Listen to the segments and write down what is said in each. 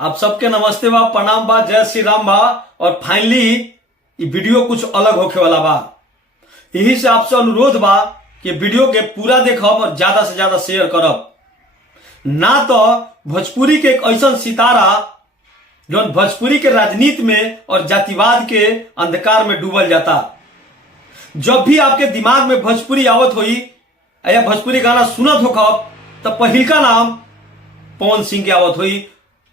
आप सबके नमस्ते बा, प्रणाम बा, जय श्री राम बा। और फाइनली ये वीडियो कुछ अलग होके वाला बा। यही से आपसे अनुरोध बा कि वीडियो के पूरा देखब और ज्यादा से ज्यादा शेयर करब। ना तो भोजपुरी के एक ऐसा सितारा जो भोजपुरी के राजनीति में और जातिवाद के अंधकार में डूबल जाता। जब भी आपके दिमाग में भोजपुरी आवत हुई या भोजपुरी गाना सुनत होखब तो पहिलका नाम पवन सिंह के आवत हुई।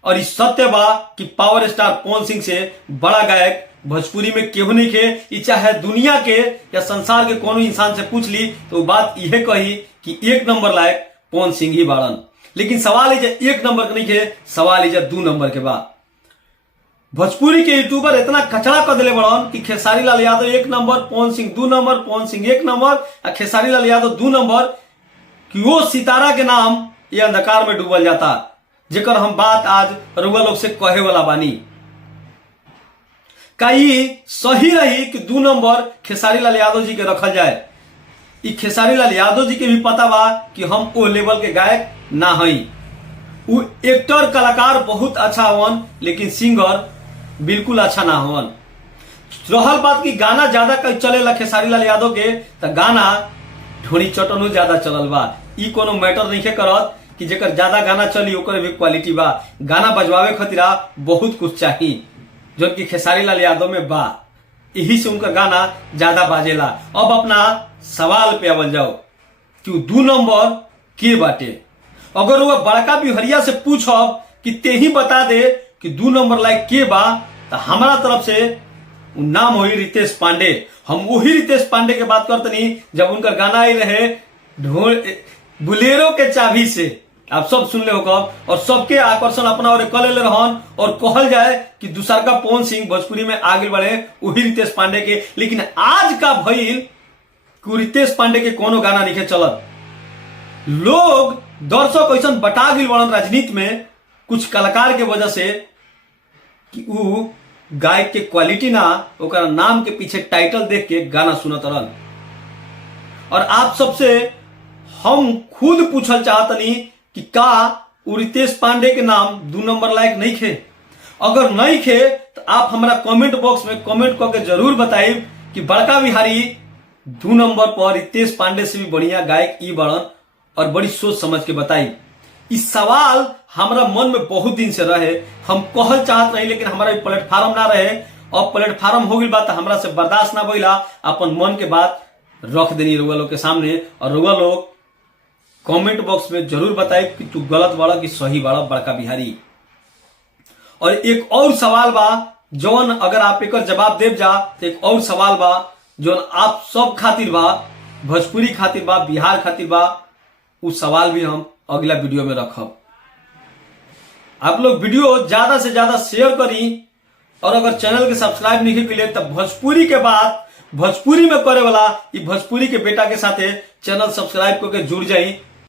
और इस सत्य बा कि पावर स्टार पवन सिंह से बड़ा गायक भोजपुरी में केहू नहीं के। ई चाहे दुनिया के या संसार के कोनो इंसान से पूछ ली तो बात यह कही कि एक नंबर लायक पवन सिंह ही बाड़न। लेकिन सवाल है एक नंबर के नहीं के, सवाल है 2 नंबर के बाद। भोजपुरी के यूट्यूबर इतना कचरा कर दिले बड़न कि Khesari Lal Yadav 1 number, Pawan Singh 2 number, Pawan Singh 1 number और खेसारी लाल यादव 2 नंबर, कि वो सितारा के नाम ये अंधकार में डूबल जाता। जेकर हम बात आज रउआ लोग से कहे वाला बानी। का ये सही रही कि 2 नंबर खेसारी लाल यादव जी के रखल जाए? ई खेसारी लाल यादव जी के भी पता बा कि हम वो लेवल के गायक ना हई। वो एक्टर कलाकार बहुत अच्छा हवन लेकिन सिंगर बिल्कुल अच्छा ना हवन। रहल बात की गाना ज्यादा चलेला खेसारी लाल यादव के, तो गाना ढोनी चटनो ज्यादा चलल बा। ई कोनो मैटर नहीं करत कि जेकर ज्यादा गाना चली ओकर भी क्वालिटी बा। गाना बजवावे खातिर बहुत कुछ चाहिए जो कि खेसारी लाल यादव में बा। यही से उनका गाना ज्यादा बाजेला। अब अपना सवाल पे आवल जाओ कि 2 नंबर के बाटे। अगर वो बड़का बिहरिया से पूछब कि ते ही बता दे कि 2 नंबर लायक के बा, तो हमारा तरफ से नाम हुई रितेश पांडे। हम वही रितेश पांडे के बात करतनी जब उनका गाना आई रहे बुलेरो के चाबी से। आप सब सुन ले हो और सबके आकर्षण अपना और कल रहन। और कहल जाए कि दूसर का पवन सिंह भोजपुरी में आगे बढ़े वही रितेश पांडे के। लेकिन आज का भइल कि रितेश पांडे के कोनो गाना नहीं चलत। लोग दर्शक ऐसा बटा गिल बड़न राजनीति में कुछ कलाकार के वजह से कि उ गायक के क्वालिटी ना ओकर नाम के पीछे टाइटल देख के गाना सुनत रहन। और आप सबसे हम खुद पूछल चाहतनी कि का रितेश पांडे के नाम 2 नंबर लायक नहीं खे? अगर नहीं खे तो आप हमारा कमेंट बॉक्स में कमेंट करके जरूर बताइए कि बड़का बिहारी 2 नंबर पर रितेश पांडे से भी बढ़िया गायक ई बड़न। और बड़ी सोच समझ के बताई। इस सवाल हमारा मन में बहुत दिन से रहे। हम कहल चाहत रही लेकिन हमारा प्लेटफार्म ना रहे। अब प्लेटफार्म हो गई बात हमरा से बर्दाश्त ना भइला। अपन मन के बात रख देनी रउआ लोग के सामने। और रउआ लोग कमेंट बॉक्स में जरूर बताए कि तू गलत बाड़ा कि सही बाड़ा बड़का बिहारी। और एक और सवाल बा जौन अगर आप एक जवाब देव जा तो एक और सवाल बा जौन आप सब खातिर बा, भोजपुरी खातिर बा, बिहार खातिर बा। उस सवाल भी हम अगला वीडियो में रखब। आप लोग वीडियो ज्यादा से ज्यादा शेयर करी। और अगर चैनल के सब्सक्राइब नहीं किए तो भोजपुरी के बाद भोजपुरी में करे वाला भोजपुरी के बेटा के साथे चैनल सब्सक्राइब करके जुड़ जाई।